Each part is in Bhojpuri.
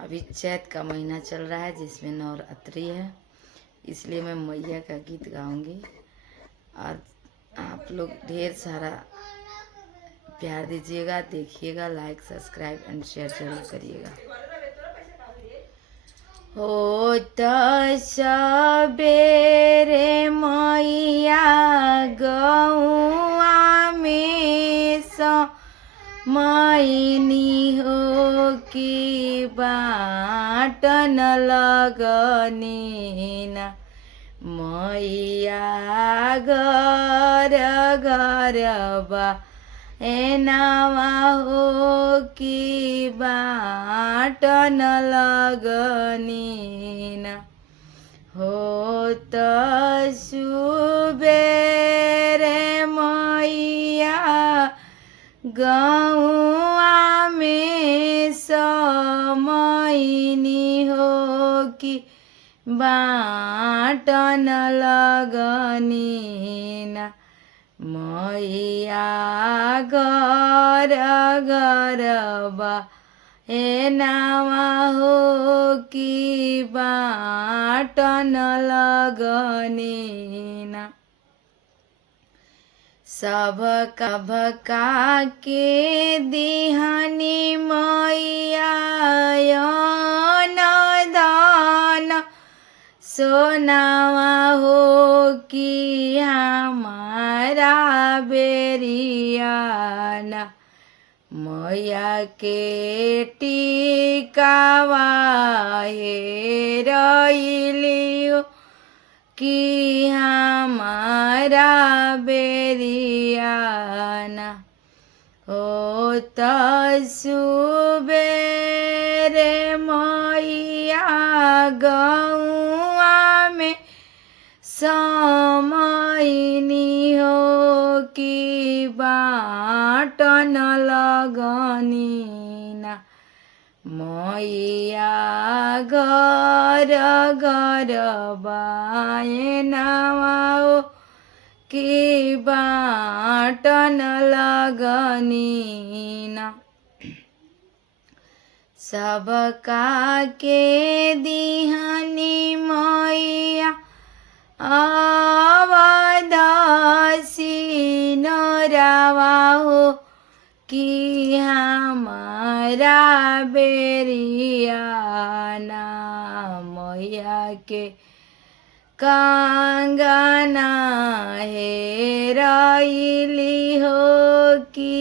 अभी चैत का महीना चल रहा है जिसमें नवरात्रि है, इसलिए मैं मैया का गीत गाऊंगी और आप लोग ढेर सारा प्यार दीजिएगा, देखिएगा, लाइक सब्सक्राइब एंड शेयर जरूर करिएगा। होत सबेरे मैया गौआ में मैनी हो कि बाटन लगनीना मैया घर घर बा एनावा हो कि बाटन लगनीना हो त सुबेरे मैया गौआ में समैनी हो कि बाटन लगनीना मैया घर घर बा एनावा हो कि बाटन लगनीना सबका भका के दिहानी मैया दान सोनावा हो कि हमारा बेरियाना मैया के टिकावा हेरइलियो कि हमारा बेरियाना हो त सुबेरे मैया गौआ में समैनी हो कि बाटन लगनीना मैया घर घर बाएनावा हो कि बाटन लगनीना सबका के दिहानी मैया अवधसी नरावा हो कि हमारा बेरियाना मैया के कंगना हेरइली हो कि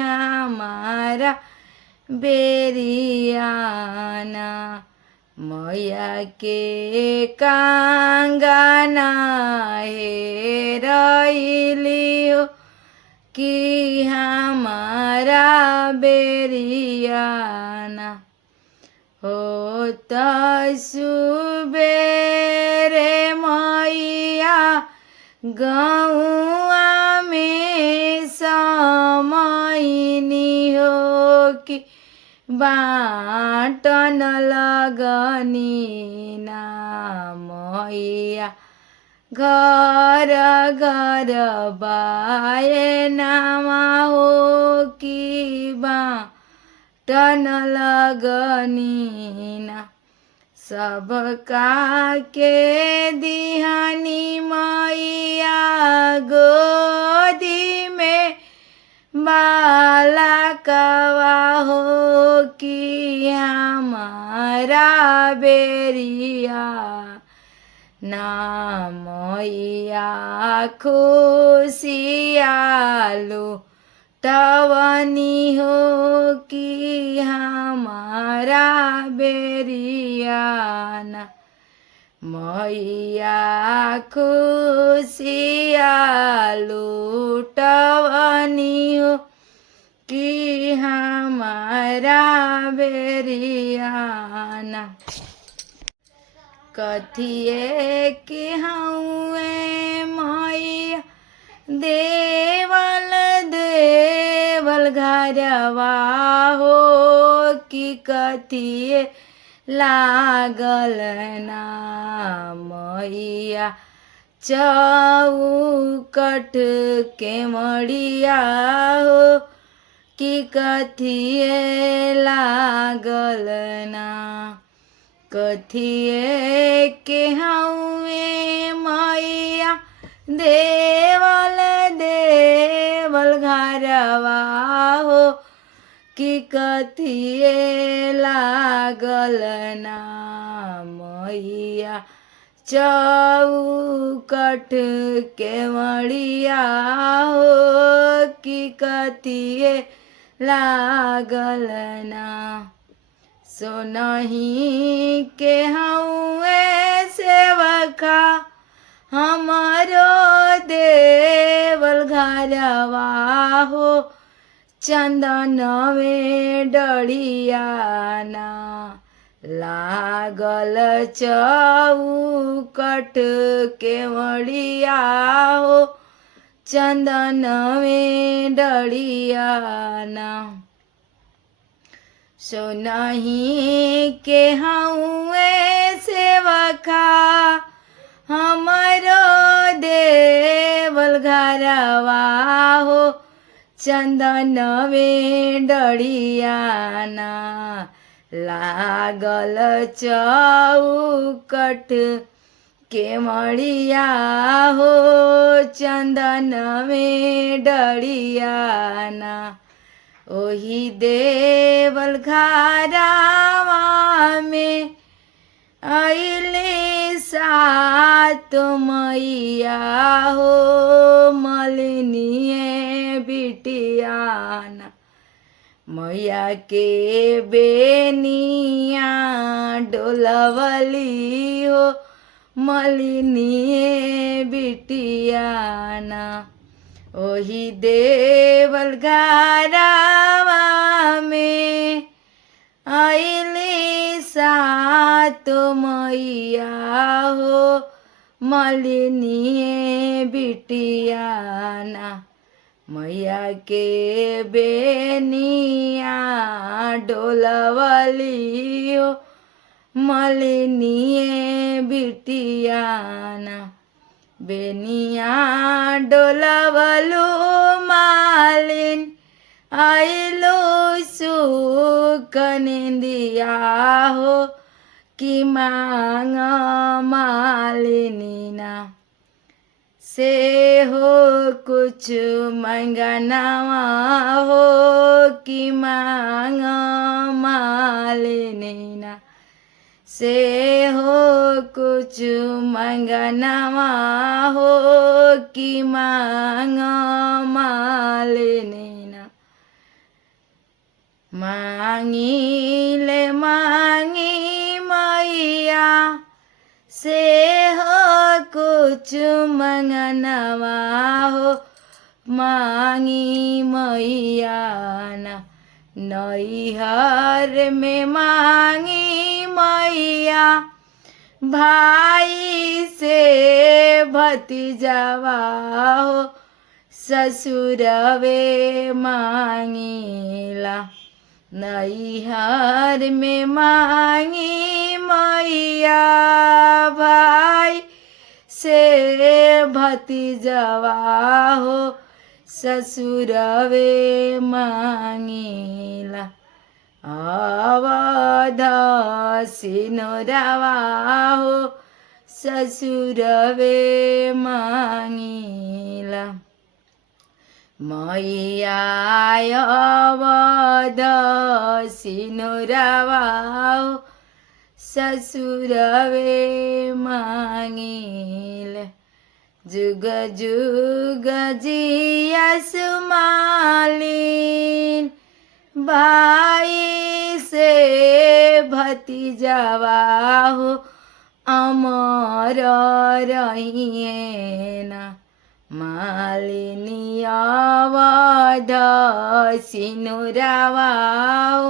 हमारा बेरियाना मैया के कंगना हेरइली हो कि हमारा बेरियाना हो त सुबेरे मैया गौआ में समैनी हो कि बाटन लगनीना मैया घर घर बाएनावा हो कि बाटन लगनीना सबका के दिहानी मैया गोदी में बालकवा हो कि हमारा बेरिया ना मैया खुशियालू तवनी हो कि हमारा बेरियाना मैया खुशियालू तवनी हो कि हमारा बेरियाना कथिए कि हउए मैया देवल देवल घरवा हो कि कथिए लागल ना मैया चौकट के मड़िया हो कि कथिए लागल ना, कथिए के हउए मैया देवल देवल घरवा हो, कि कथिए लागल ना मैया चौकट के मड़िया हो, कि कथिए लागल ना। सोनही के हउए सेवका हमारो देवल घरवा हो, चंदनवे डढ़ियाना लागल चौकट के मड़िया हो, चंदनवे डढ़ियाना। सोनही के हउए सेवका हमारो देवल घरवा हो, चंदनवे डढ़ियाना लागल चौकट के मड़िया हो, चंदनवे डढ़ियाना। ओही देवल घरवा में अइली सात मैया हो, मलिनिए बिटियाना। मैया के बेनिया डोलवली हो, मलिनिए बिटियाना। ओही देवल घरवा में अइली सात मैया हो, मलिनिए बिटियाना। मैया के बेनिया डोलवली हो, मलिनिए बिटियाना। बेनिया डोलवलु मालिन आइलो सुख निंदिया हो, कि मांग मालिनीना। से हो कुछ मंगनवा हो, कि मांग मालिनीना। से हो कुछ मंगनवा हो, कि मांग मालिनीना। मांगी ले मांगी मैया से हो कुछ मंगनवा हो, मांगी मैया ना। नैहर में मांगी मैया भाई से भतीजावा हो, ससुरवे मांगीला। नैहर में मांगी मैया भाई से भतीजावा हो, ससुरवे मांगीला। अवध सिनुरवा हो, ससुरवे मांगीला। मैया अवध सिनुरवा हो, ससुरवे मांगीला। जुग जुग जियस मालिन भाई से भतीजावा हो, अमर रहिए ना। मालिनी अवध सिनुरवा हो,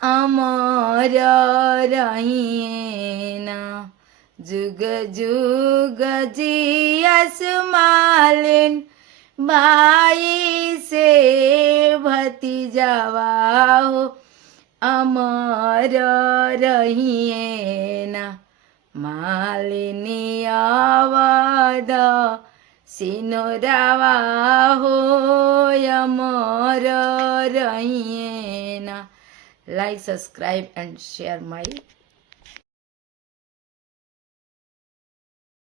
अमर रहिए ना। जुग जुग जियस मालिन भाई से भतीजावा हो, अमर रहिए ना। मालिनी अवध સિનોરાવા હોય અમર રહીએ ના. Like subscribe and share my